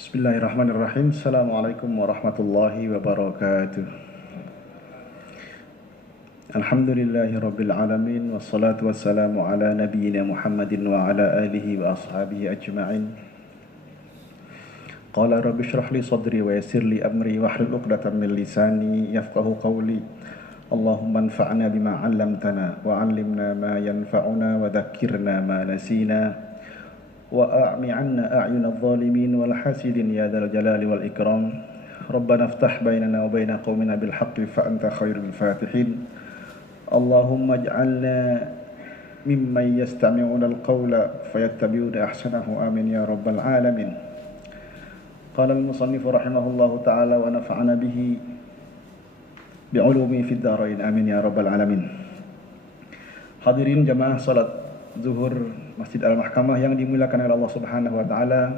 Bismillahirrahmanirrahim. Assalamualaikum warahmatullahi wabarakatuh. Alhamdulillahi rabbil alamin. Wassalatu wassalamu ala nabiyyina Muhammadin wa ala alihi wa ashabihi ajma'in. Qala rabbi shrah li sadri wa yassir li amri wahlul 'uqdatam min lisani yafqahu qawli. Allahumma anfa'na bima 'allamtana wa 'allimna ma yanfa'una wa dhakkirna ma nasina. وأعمي عنا أعين الظالمين والحاسدين يا ذا الجلال والإكرام ربنا افتح بيننا وبين قومنا بالحق فأنت خير الفاتحين اللهم اجعلنا ممن يستمعون القول فيتبعون أحسنه آمين يا رب العالمين. قال المصنف رحمه الله تعالى ونفعنا به بعلومه في الدارين آمين يا رب العالمين. Hadirin jamaah salat zuhur Masjid Al-Mahkamah yang dimuliakan oleh Allah Subhanahu wa taala.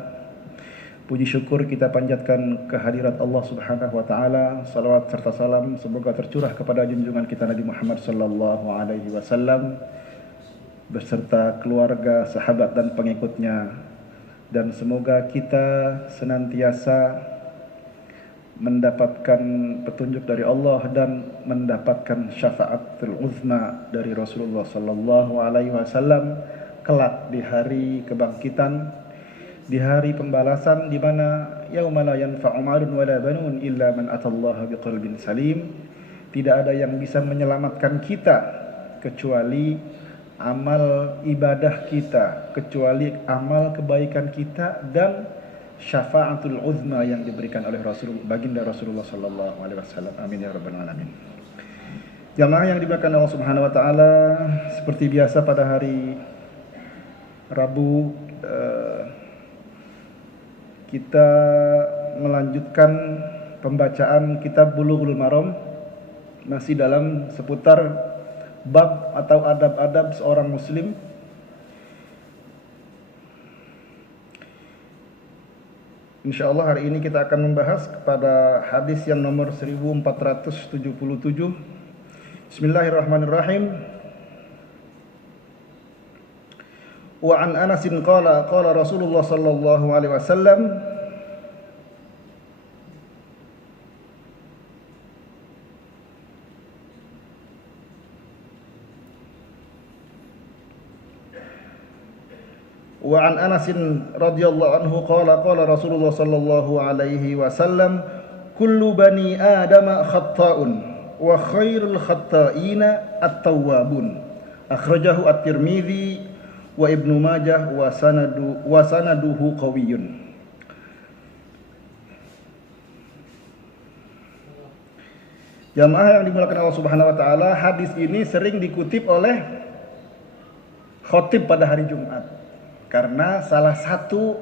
Puji syukur kita panjatkan kehadirat Allah Subhanahu wa taala. Salawat serta salam semoga tercurah kepada junjungan kita Nabi Muhammad sallallahu alaihi wasallam beserta keluarga, sahabat dan pengikutnya, dan semoga kita senantiasa mendapatkan petunjuk dari Allah dan mendapatkan syafaatul uzma dari Rasulullah sallallahu alaihi wasallam kelak di hari kebangkitan, di hari pembalasan, di mana yauma la yanfa'u malun wala banun illa man atallaha biqalbin salim. Tidak ada yang bisa menyelamatkan kita kecuali amal ibadah kita, kecuali amal kebaikan kita dan syafaatul uzma yang diberikan oleh baginda Rasulullah sallallahu alaihi wasallam. Amin ya rabbal alamin. Jamaah yang dimuliakan Allah Subhanahu wa taala, seperti biasa pada hari Rabu kita melanjutkan pembacaan kitab Bulughul Maram, masih dalam seputar bab atau adab-adab seorang muslim. InsyaAllah hari ini kita akan membahas kepada hadis yang nomor 1477. Bismillahirrahmanirrahim. Wa an Anasin qala qala Rasulullah sallallahu alaihi wasallam Wa an Anas radhiyallahu anhu qala qala Rasulullah sallallahu alaihi wasallam kullu bani Adam khata'un wa khairul khata'ina at-tawwabun. Akhrajahu at-Tirmidzi wa Ibnu Majah wa sanaduhu qawiyyun. Jamaah yang dimuliakan Allah Subhanahu wa taala, hadis ini sering dikutip oleh khatib pada hari Jumat. Karena salah satu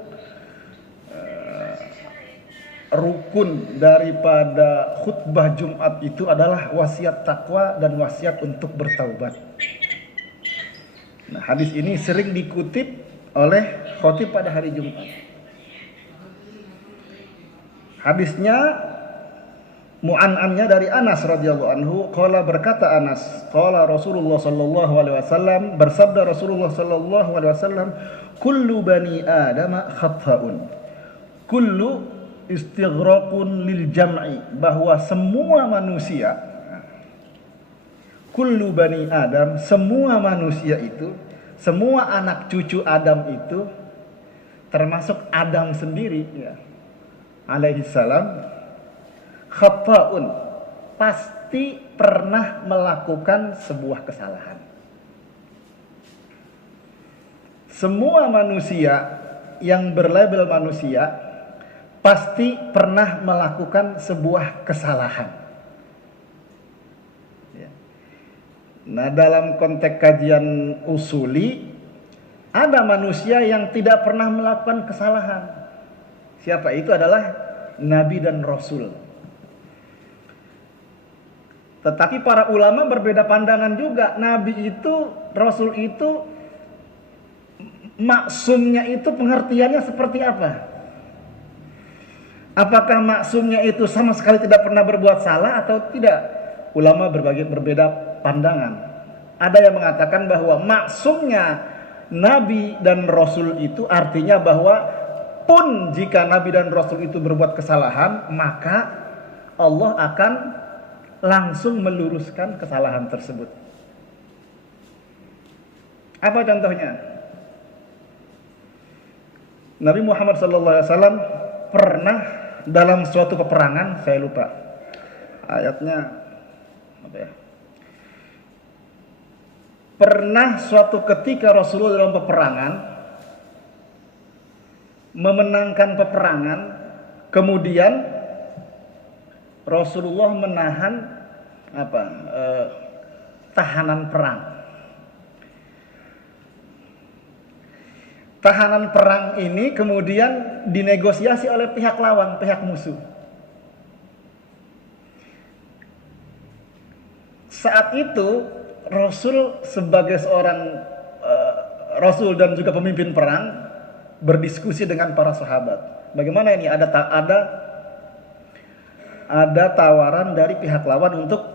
rukun daripada khutbah Jumat itu adalah wasiat takwa dan wasiat untuk bertaubat. Nah, hadis ini sering dikutip oleh khatib pada hari Jumat. Hadisnya mu'an'annya dari Anas radhiyallahu anhu, qala berkata Anas, qala Rasulullah sallallahu alaihi wasallam, bersabda Rasulullah sallallahu alaihi wasallam, kullu bani Adam khata'un. Kullu istighraqun lil jam'i, bahwa semua manusia, kullu bani Adam, semua manusia itu, semua anak cucu Adam itu, termasuk Adam sendiri ya, alaihi salam, khata'un, pasti pernah melakukan sebuah kesalahan. Semua manusia yang berlabel manusia pasti pernah melakukan sebuah kesalahan. Ya. Nah, dalam konteks kajian usuli, ada manusia yang tidak pernah melakukan kesalahan. Siapa itu? Adalah Nabi dan Rasul. Tetapi para ulama berbeda pandangan juga. Nabi itu, Rasul itu, maksumnya itu pengertiannya seperti apa? Apakah maksumnya itu sama sekali tidak pernah berbuat salah atau tidak? Ulama berbeda pandangan. Ada yang mengatakan bahwa maksumnya Nabi dan Rasul itu artinya bahwa pun jika Nabi dan Rasul itu berbuat kesalahan, maka Allah akan langsung meluruskan kesalahan tersebut. Apa contohnya? Nabi Muhammad SAW pernah dalam suatu peperangan, saya lupa ayatnya apa ya. Pernah suatu ketika Rasulullah dalam peperangan memenangkan peperangan, kemudian Rasulullah menahan tahanan perang. Tahanan perang ini kemudian dinegosiasi oleh pihak lawan, pihak musuh. Saat itu Rasul sebagai seorang Rasul dan juga pemimpin perang berdiskusi dengan para sahabat. Bagaimana ini? Ada tawaran dari pihak lawan untuk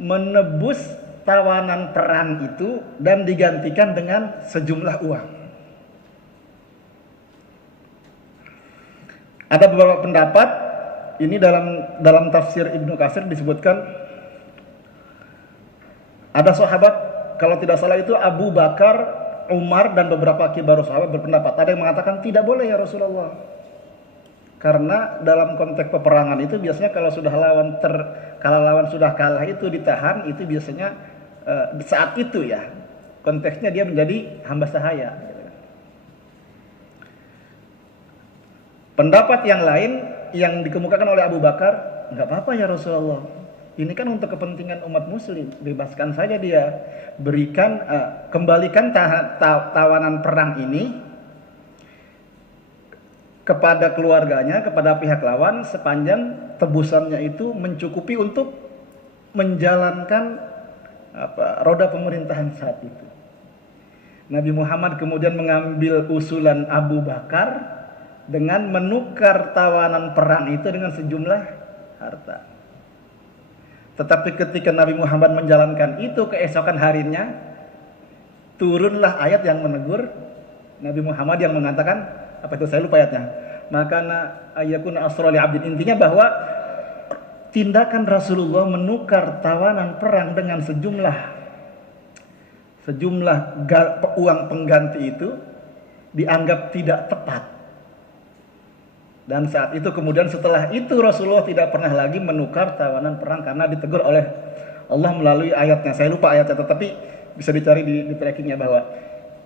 menebus tawanan perang itu dan digantikan dengan sejumlah uang. Ada beberapa pendapat, ini dalam tafsir Ibnu Katsir disebutkan ada sahabat, kalau tidak salah itu Abu Bakar, Umar dan beberapa kibar sahabat berpendapat. Ada yang mengatakan tidak boleh ya Rasulullah. Karena dalam konteks peperangan itu biasanya kalau lawan sudah kalah itu ditahan, itu biasanya saat itu ya konteksnya dia menjadi hamba sahaya. Pendapat yang lain yang dikemukakan oleh Abu Bakar, nggak apa-apa ya Rasulullah. Ini kan untuk kepentingan umat muslim, bebaskan saja dia, kembalikan tawanan perang ini kepada keluarganya, kepada pihak lawan sepanjang tebusannya itu mencukupi untuk menjalankan roda pemerintahan saat itu. Nabi Muhammad kemudian mengambil usulan Abu Bakar dengan menukar tawanan perang itu dengan sejumlah harta. Tetapi ketika Nabi Muhammad menjalankan itu keesokan harinya, turunlah ayat yang menegur Nabi Muhammad yang mengatakan, apa itu saya lupa ayatnya, makana ayyakuna asra li 'abdin. Intinya bahwa tindakan Rasulullah menukar tawanan perang dengan sejumlah uang pengganti itu dianggap tidak tepat. Dan saat itu kemudian setelah itu Rasulullah tidak pernah lagi menukar tawanan perang karena ditegur oleh Allah melalui ayatnya. Saya lupa ayatnya, tetapi bisa dicari di trackingnya bahwa,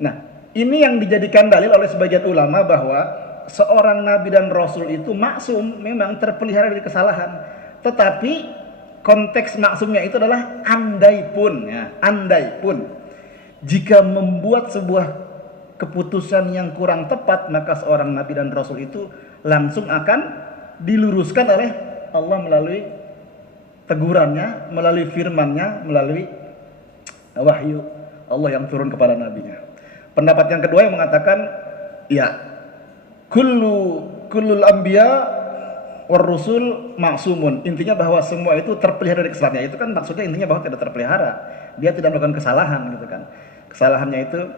nah ini yang dijadikan dalil oleh sebagian ulama bahwa seorang nabi dan rasul itu maksum, memang terpelihara dari kesalahan. Tetapi konteks maksumnya itu adalah andai pun jika membuat sebuah keputusan yang kurang tepat, maka seorang nabi dan rasul itu langsung akan diluruskan oleh Allah melalui tegurannya, melalui firman-Nya, melalui wahyu Allah yang turun kepada nabinya. Pendapat yang kedua yang mengatakan ya kullul anbiya war rusul ma'sumun. Intinya bahwa semua itu terpelihara dari kesalahannya. Itu kan maksudnya intinya bahwa tidak terpelihara. Dia tidak melakukan kesalahan gitu kan. Kesalahannya itu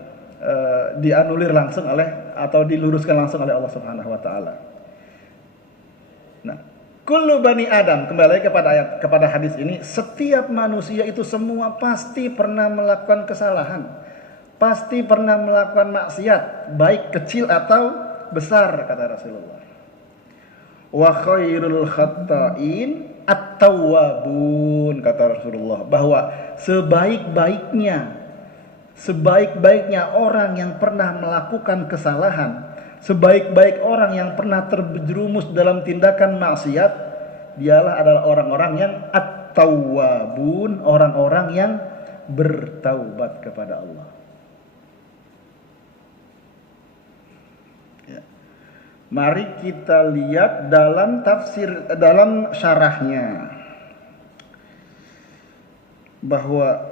dianulir langsung atau diluruskan langsung oleh Allah Subhanahu wa taala. Nah, kullu bani Adam, kembali kepada hadis ini, setiap manusia itu semua pasti pernah melakukan kesalahan. Pasti pernah melakukan maksiat, baik kecil atau besar, kata Rasulullah. Wa khairul khatta'in at-tawwabun, kata Rasulullah, bahwa sebaik-baiknya orang yang pernah melakukan kesalahan, sebaik-baik orang yang pernah terjerumus dalam tindakan maksiat, dialah adalah orang-orang yang at-tawwabun, orang-orang yang bertaubat kepada Allah. Ya. Mari kita lihat dalam syarahnya bahwa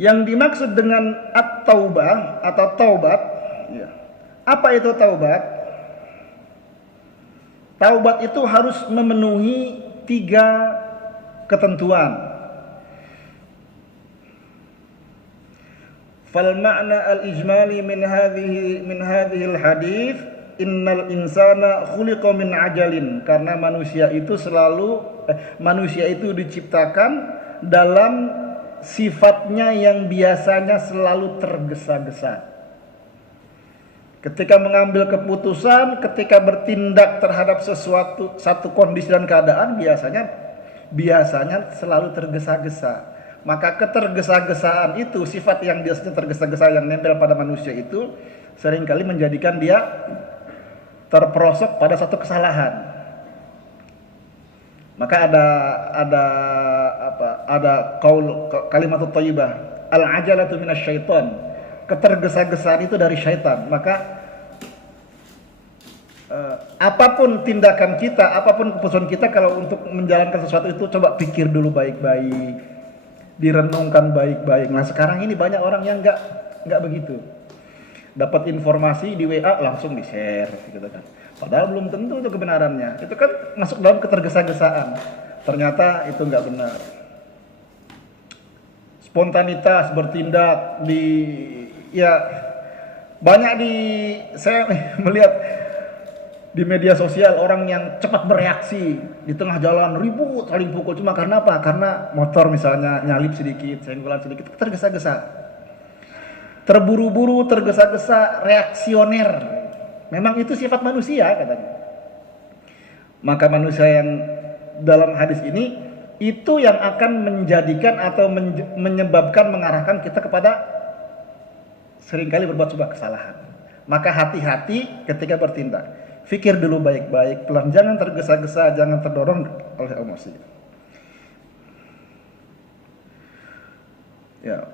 yang dimaksud dengan at-taubah atau taubat, ya. Apa itu taubat? Taubat itu harus memenuhi 3 ketentuan. Fal ma'na al-ijmali min hadhihi al-hadits innal insana khuliqa min ajalin, karena manusia itu diciptakan dalam sifatnya yang biasanya selalu tergesa-gesa. Ketika mengambil keputusan, ketika bertindak terhadap satu kondisi dan keadaan, biasanya selalu tergesa-gesa. Maka ketergesa-gesaan itu, sifat yang biasanya tergesa-gesa yang nempel pada manusia itu seringkali menjadikan dia terperosok pada satu kesalahan. Maka ada kalimat thayyibah, al-ajalatu minasyaiton. Ketergesa-gesaan itu dari syaitan. Maka apapun tindakan kita, apapun keputusan kita, kalau untuk menjalankan sesuatu itu coba pikir dulu baik-baik, direnungkan baik-baik. Nah sekarang ini banyak orang yang nggak begitu. Dapat informasi di WA langsung di-share gitu kan. Padahal belum tentu itu kebenarannya. Itu kan masuk dalam ketergesa-gesaan. Ternyata itu nggak benar. Spontanitas bertindak banyak saya melihat di media sosial orang yang cepat bereaksi di tengah jalan, ribut, saling pukul, cuma karena apa? Karena motor misalnya nyalip sedikit, senggolan sedikit, tergesa-gesa. Terburu-buru, tergesa-gesa, reaksioner. Memang itu sifat manusia katanya. Maka manusia yang dalam hadis ini itu yang akan menjadikan atau menyebabkan, mengarahkan kita kepada seringkali berbuat sebuah kesalahan. Maka hati-hati ketika bertindak. Fikir dulu baik-baik, pelan, jangan tergesa-gesa, jangan terdorong oleh emosi. Ya.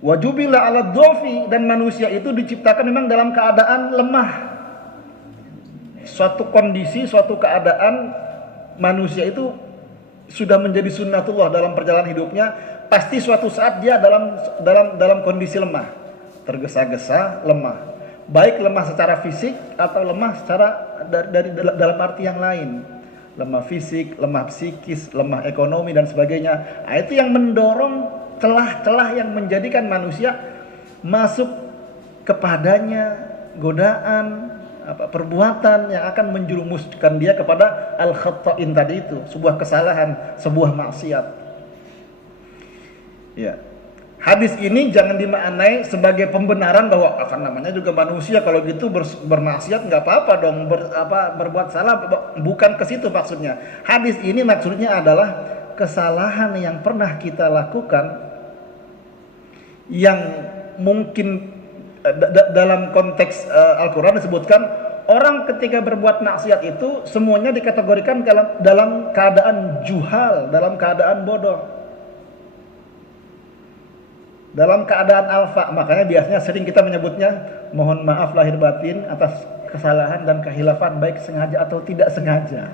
Wajubila ala dhofi, dan manusia itu diciptakan memang dalam keadaan lemah. Suatu kondisi, suatu keadaan manusia itu sudah menjadi sunnatullah dalam perjalanan hidupnya, pasti suatu saat dia dalam kondisi lemah, tergesa-gesa, lemah. Baik lemah secara fisik atau lemah secara dalam arti yang lain. Lemah fisik, lemah psikis, lemah ekonomi dan sebagainya. Nah, itu yang mendorong celah-celah yang menjadikan manusia masuk kepadanya godaan, perbuatan yang akan menjerumuskan dia kepada al-khata'in tadi itu, sebuah kesalahan, sebuah maksiat. Ya. Hadis ini jangan dimaknai sebagai pembenaran bahwa akan namanya juga manusia, kalau gitu bermaksiat nggak apa-apa dong, berbuat salah, bukan ke situ maksudnya. Hadis ini maksudnya adalah kesalahan yang pernah kita lakukan yang mungkin dalam konteks Al-Quran disebutkan orang ketika berbuat maksiat itu semuanya dikategorikan dalam keadaan juhal, dalam keadaan bodoh, dalam keadaan alfa. Makanya biasanya sering kita menyebutnya mohon maaf lahir batin atas kesalahan dan kehilafan baik sengaja atau tidak sengaja.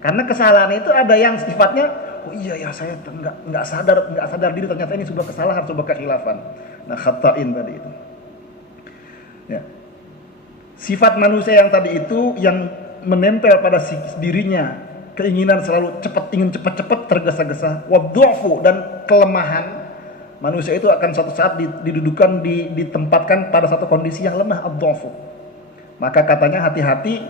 Karena kesalahan itu ada yang sifatnya oh iya ya saya nggak sadar diri, ternyata ini sebuah kesalahan, sebuah kehilafan. Nah khata'in tadi itu. Ya. Sifat manusia yang tadi itu yang menempel pada dirinya, keinginan selalu ingin cepat-cepat, tergesa-gesa, wadhu'fu, dan kelemahan. Manusia itu akan suatu saat ditempatkan pada satu kondisi yang lemah, ad-dhu'fu. Maka katanya hati-hati,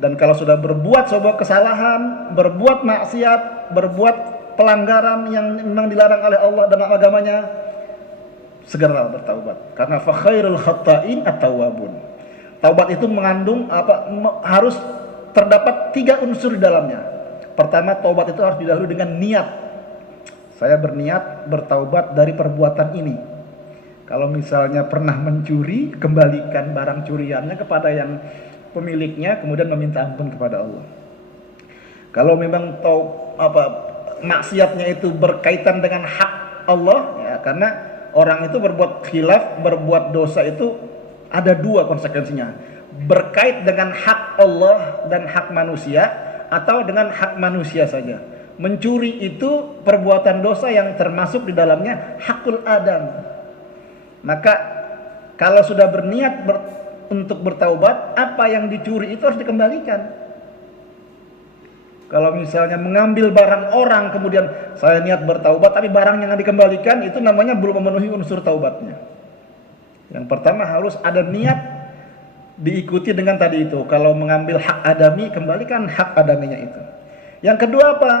dan kalau sudah berbuat sebuah kesalahan, berbuat maksiat, berbuat pelanggaran yang memang dilarang oleh Allah dan agamanya, segeralah bertaubat. Karena fa khairul khata'in at-tawwabun. Taubat itu mengandung harus terdapat 3 unsur di dalamnya. Pertama, taubat itu harus didahului dengan niat. Saya berniat bertaubat dari perbuatan ini. Kalau misalnya pernah mencuri, kembalikan barang curiannya kepada yang pemiliknya, kemudian meminta ampun kepada Allah. Kalau memang maksiatnya itu berkaitan dengan hak Allah, ya, karena orang itu berbuat khilaf, berbuat dosa itu ada 2 konsekuensinya. Berkait dengan hak Allah dan hak manusia, atau dengan hak manusia saja. Mencuri itu perbuatan dosa yang termasuk di dalamnya hakul adam. Maka kalau sudah berniat untuk bertaubat, apa yang dicuri itu harus dikembalikan. Kalau misalnya mengambil barang orang, kemudian saya niat bertaubat tapi barang yang dikembalikan, itu namanya belum memenuhi unsur taubatnya. Yang pertama harus ada niat, diikuti dengan tadi itu. Kalau mengambil hak adami, kembalikan hak adaminya itu. Yang kedua apa?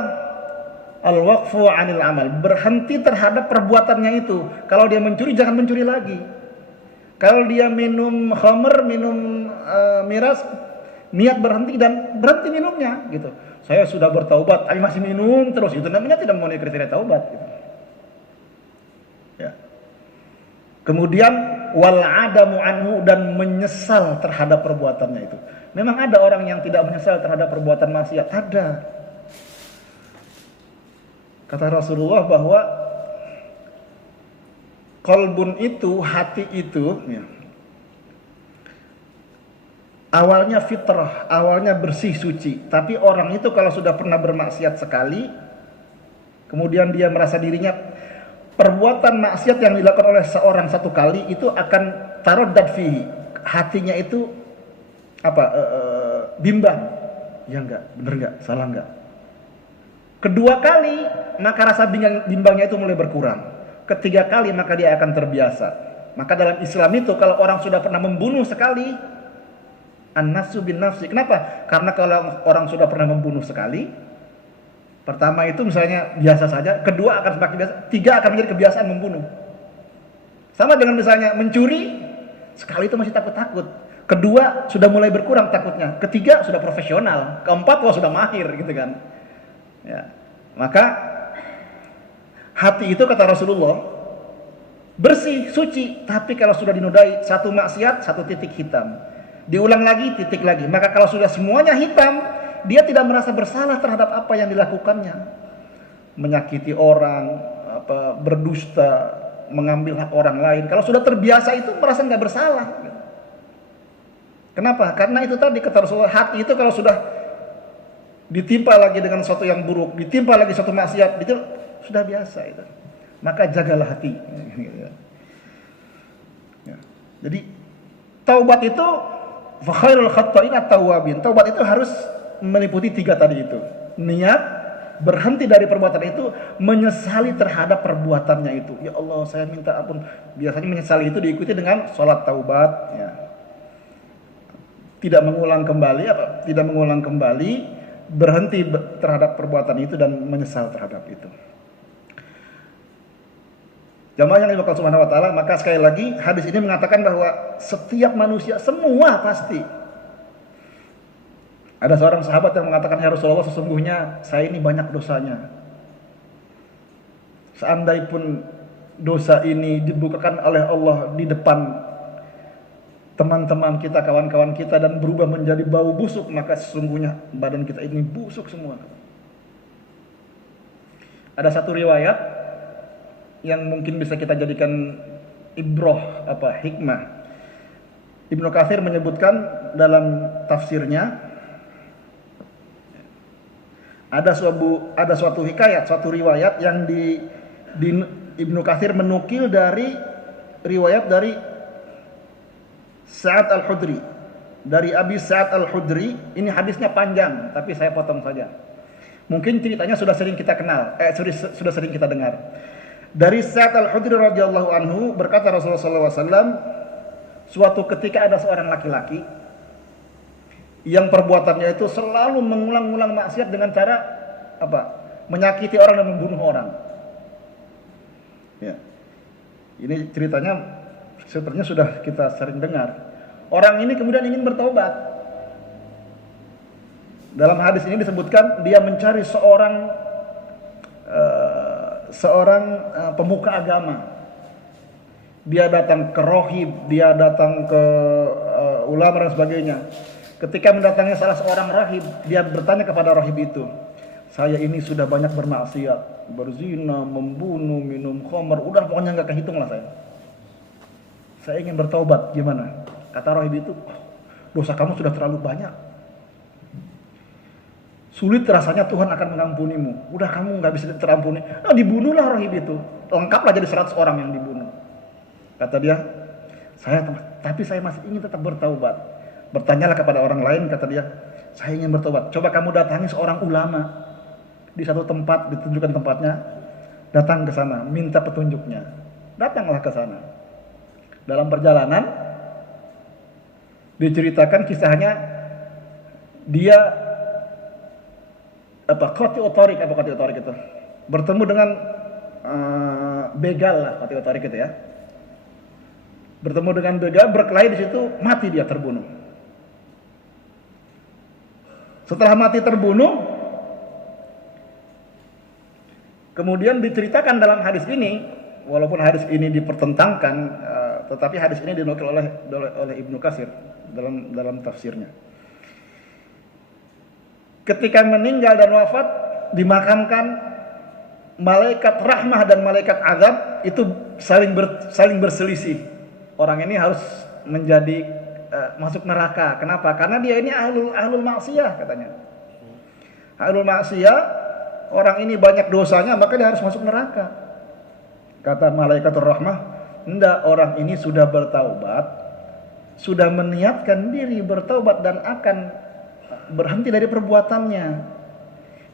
Al-waqfu 'anil amal, berhenti terhadap perbuatannya itu. Kalau dia mencuri, jangan mencuri lagi. Kalau dia minum khamr, minum miras, niat berhenti dan berhenti minumnya gitu. Saya sudah bertaubat, tapi masih minum terus, itu namanya tidak memenuhi kriteria taubat gitu. Ya. Kemudian wal adamu anhu, dan menyesal terhadap perbuatannya itu. Memang ada orang yang tidak menyesal terhadap perbuatan maksiat, ada. Kata Rasulullah bahwa qalbun itu, hati itu, ya, awalnya fitrah, awalnya bersih suci. Tapi orang itu kalau sudah pernah bermaksiat sekali, kemudian dia merasa dirinya, perbuatan maksiat yang dilakukan oleh seorang satu kali itu akan taraddad fihi, hatinya itu bimbang. Ya enggak, bener enggak, salah enggak. Kedua kali, maka rasa bimbangnya itu mulai berkurang. Ketiga kali, maka dia akan terbiasa. Maka dalam Islam itu, kalau orang sudah pernah membunuh sekali, an-nafsu bin nafsi. Kenapa? Karena kalau orang sudah pernah membunuh sekali, pertama itu misalnya biasa saja, kedua akan semakin biasa, tiga akan menjadi kebiasaan membunuh. Sama dengan misalnya mencuri, sekali itu masih takut-takut. Kedua sudah mulai berkurang takutnya. Ketiga sudah profesional. Keempat wah sudah mahir gitu kan. Ya. Maka hati itu kata Rasulullah bersih, suci, tapi kalau sudah dinodai satu maksiat, satu titik hitam. Diulang lagi, titik lagi. Maka kalau sudah semuanya hitam, dia tidak merasa bersalah terhadap apa yang dilakukannya. Menyakiti orang, berdusta, mengambil hak orang lain. Kalau sudah terbiasa itu merasa nggak bersalah. Kenapa? Karena itu tadi kata Rasulullah, hati itu kalau sudah ditimpa lagi dengan sesuatu yang buruk, ditimpa lagi suatu maksiat, itu sudah biasa itu. Maka jagalah hati. Ya. Jadi taubat itu fa khairul khatta'in at-tawwabin. Taubat itu harus meliputi tiga tadi itu. Niat, berhenti dari perbuatan itu, menyesali terhadap perbuatannya itu. Ya Allah, saya minta ampun. Biasanya menyesali itu diikuti dengan sholat taubat, ya. Tidak mengulang kembali, berhenti terhadap perbuatan itu dan menyesal terhadap itu. Jamaah yang dimiliki Subhanahu wa taala, maka sekali lagi hadis ini mengatakan bahwa setiap manusia, semua pasti. Ada seorang sahabat yang mengatakan, ya Rasulullah, sesungguhnya saya ini banyak dosanya. Seandainya pun dosa ini dibukakan oleh Allah di depan teman-teman kita, kawan-kawan kita, dan berubah menjadi bau busuk, maka sesungguhnya badan kita ini busuk semua. Ada satu riwayat yang mungkin bisa kita jadikan ibrah, hikmah. Ibnu Katsir menyebutkan dalam tafsirnya, ada suatu hikayat, suatu riwayat yang di Ibnu Katsir menukil dari riwayat dari Sa'ad al-Khudri, dari Abi Sa'ad al-Khudri. Ini hadisnya panjang, tapi saya potong saja. Mungkin ceritanya sudah sering kita kenal, sudah sering kita dengar. Dari Sa'ad al-Khudri radhiyallahu anhu, berkata Rasulullah SAW, suatu ketika ada seorang laki-laki yang perbuatannya itu selalu mengulang-ulang maksiat dengan cara menyakiti orang dan membunuh orang. Ya. Ini ceritanya sebenarnya sudah kita sering dengar. Orang ini kemudian ingin bertobat. Dalam hadis ini disebutkan dia mencari seorang pemuka agama. Dia datang ke rohib, dia datang ke ulama dan sebagainya. Ketika mendatangi salah seorang rahib, dia bertanya kepada rahib itu, saya ini sudah banyak bermaksiat, berzina, membunuh, minum khamr, udah pokoknya nggak kehitung lah saya ingin bertaubat, gimana? Kata rahib itu, dosa kamu sudah terlalu banyak. Sulit rasanya Tuhan akan mengampunimu. Udah kamu nggak bisa terampuni. Nah, dibunuhlah rahib itu. Lengkaplah jadi 100 orang yang dibunuh. Kata dia, tapi saya masih ingin tetap bertaubat. Bertanyalah kepada orang lain, kata dia, saya ingin bertobat. Coba kamu datangi seorang ulama di satu tempat, ditunjukkan tempatnya, datang ke sana, minta petunjuknya. Datanglah ke sana. Dalam perjalanan diceritakan kisahnya dia qati'ut thariq itu bertemu dengan begal lah, qati'ut thariq itu ya. Bertemu dengan begal, berkelahi di situ, mati dia, terbunuh. Setelah mati terbunuh, kemudian diceritakan dalam hadis ini, walaupun hadis ini dipertentangkan, tetapi hadis ini dinukil oleh Ibnu Katsir dalam tafsirnya. Ketika meninggal dan wafat, dimakamkan, malaikat rahmah dan malaikat azab itu saling berselisih. Orang ini harus menjadi masuk neraka. Kenapa? Karena dia ini ahlul maksiyah katanya. Ahlul maksiyah, orang ini banyak dosanya, maka dia harus masuk neraka. Kata malaikatur rahmah, hendak orang ini sudah bertaubat, sudah meniatkan diri bertaubat dan akan berhenti dari perbuatannya.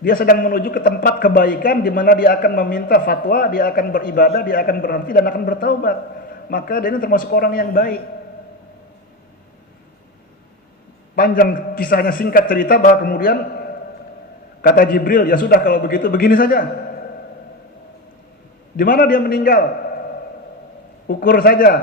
Dia sedang menuju ke tempat kebaikan di mana dia akan meminta fatwa, dia akan beribadah, dia akan berhenti dan akan bertaubat. Maka dia ini termasuk orang yang baik. Panjang kisahnya, singkat cerita bahwa kemudian kata Jibril, ya sudah kalau begitu begini saja. Di mana dia meninggal? Ukur saja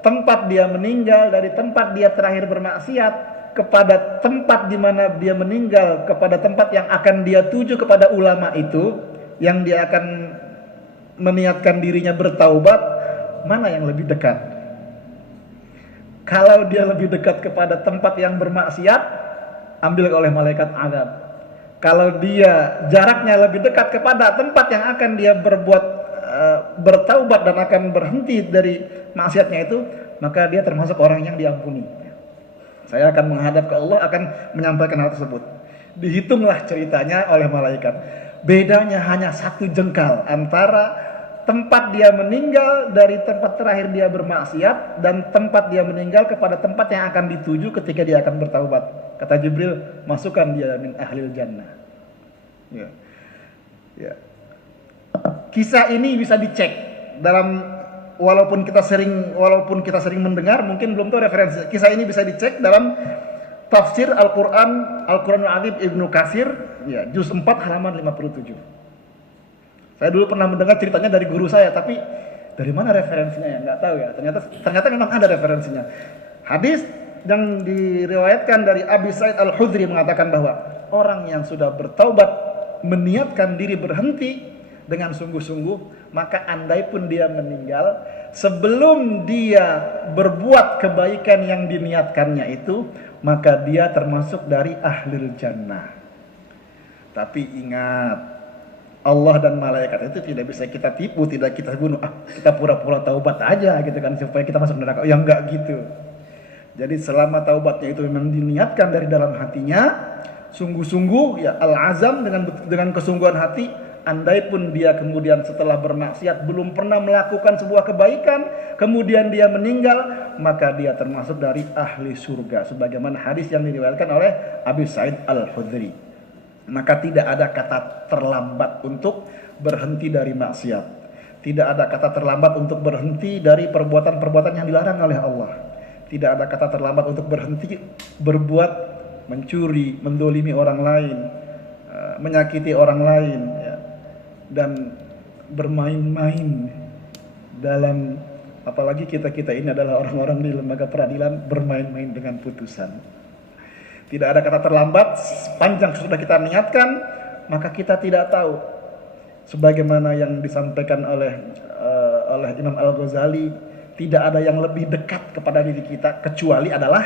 tempat dia meninggal dari tempat dia terakhir bermaksiat kepada tempat di mana dia meninggal, kepada tempat yang akan dia tuju kepada ulama itu, yang dia akan meniatkan dirinya bertaubat, mana yang lebih dekat? Kalau dia lebih dekat kepada tempat yang bermaksiat, ambil oleh malaikat azab. Kalau dia jaraknya lebih dekat kepada tempat yang akan dia bertaubat dan akan berhenti dari maksiatnya itu, maka dia termasuk orang yang diampuni. Saya akan menghadap ke Allah, akan menyampaikan hal tersebut. Dihitunglah ceritanya oleh malaikat. Bedanya hanya 1 jengkal antara tempat dia meninggal dari tempat terakhir dia bermaksiat dan tempat dia meninggal kepada tempat yang akan dituju ketika dia akan bertaubat. Kata Jibril, masukkan dia min ahlil jannah. Ya. Ya. Kisah ini bisa dicek dalam, walaupun kita sering mendengar, mungkin belum tahu referensi. Kisah ini bisa dicek dalam tafsir Al-Quranul Azim Ibnu Katsir, ya, juz 4 halaman 57. Saya dulu pernah mendengar ceritanya dari guru saya, tapi dari mana referensinya ya? Nggak tahu ya. Ternyata memang ada referensinya. Hadis yang diriwayatkan dari Abi Sa'id Al-Khudri mengatakan bahwa orang yang sudah bertaubat, meniatkan diri berhenti dengan sungguh-sungguh, maka andai pun dia meninggal, sebelum dia berbuat kebaikan yang diniatkannya itu, maka dia termasuk dari ahlul jannah. Tapi ingat, Allah dan malaikat itu tidak bisa kita tipu, tidak kita bunuh. Kita pura-pura taubat aja gitu kan, supaya kita masuk neraka. Ya enggak gitu. Jadi selama taubatnya itu memang diniatkan dari dalam hatinya, sungguh-sungguh, ya al-azam, dengan kesungguhan hati. Andai pun dia kemudian setelah bermaksiat belum pernah melakukan sebuah kebaikan, kemudian dia meninggal, maka dia termasuk dari ahli surga, sebagaimana hadis yang diriwayatkan oleh Abi Sa'id Al-Khudri. Maka tidak ada kata terlambat untuk berhenti dari maksiat. Tidak ada kata terlambat untuk berhenti dari perbuatan-perbuatan yang dilarang oleh Allah. Tidak ada kata terlambat untuk berhenti berbuat mencuri, mendolimi orang lain, menyakiti orang lain, ya, dan bermain-main dalam, apalagi kita ini adalah orang-orang di lembaga peradilan, bermain-main dengan putusan. Tidak ada kata terlambat, panjang sudah kita niatkan, maka kita tidak tahu. Sebagaimana yang disampaikan oleh Imam Al-Ghazali, tidak ada yang lebih dekat kepada diri kita kecuali adalah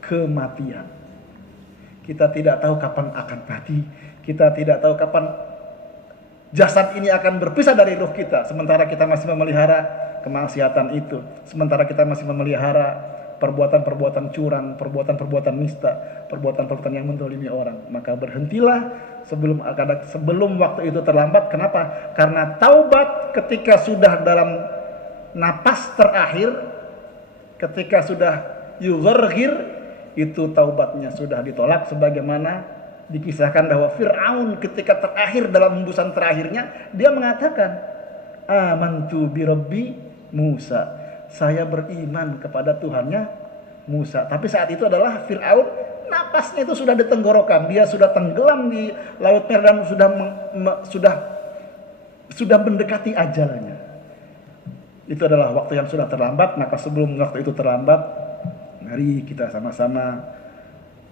kematian. Kita tidak tahu kapan akan mati, kita tidak tahu kapan jasad ini akan berpisah dari ruh kita, sementara kita masih memelihara kemaksiatan itu, sementara kita masih memelihara perbuatan-perbuatan curang, perbuatan-perbuatan nista, perbuatan-perbuatan yang mendolimi orang. Maka berhentilah sebelum waktu itu terlambat. Kenapa? Karena taubat ketika sudah dalam napas terakhir, ketika sudah yugharghir, itu taubatnya sudah ditolak, sebagaimana dikisahkan bahwa Fir'aun ketika terakhir dalam hembusan terakhirnya, dia mengatakan amantu bi Rabbi Musa, saya beriman kepada Tuhannya Musa. Tapi saat itu adalah Fir'aun, napasnya itu sudah di tenggorokan, dia sudah tenggelam di Laut Merah dan sudah mendekati ajalnya. Itu adalah waktu yang sudah terlambat. Maka sebelum waktu itu terlambat, mari kita sama-sama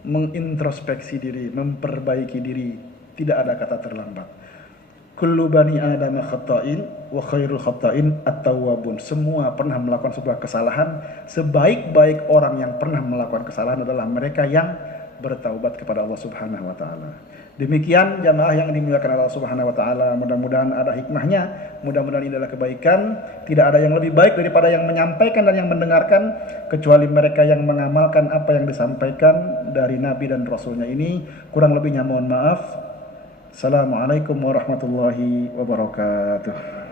mengintrospeksi diri, memperbaiki diri. Tidak ada kata terlambat. Kullu bani Adam khata'in wa khairul khata'in at-tawwabun. Semua pernah melakukan sebuah kesalahan. Sebaik-baik orang yang pernah melakukan kesalahan adalah mereka yang bertaubat kepada Allah Subhanahu wa taala. Demikian jamaah yang dimuliakan Allah Subhanahu wa taala, mudah-mudahan ada hikmahnya, mudah-mudahan ini adalah kebaikan. Tidak ada yang lebih baik daripada yang menyampaikan dan yang mendengarkan, kecuali mereka yang mengamalkan apa yang disampaikan dari Nabi dan Rasulnya ini. Kurang lebihnya mohon maaf. Assalamualaikum warahmatullahi wabarakatuh.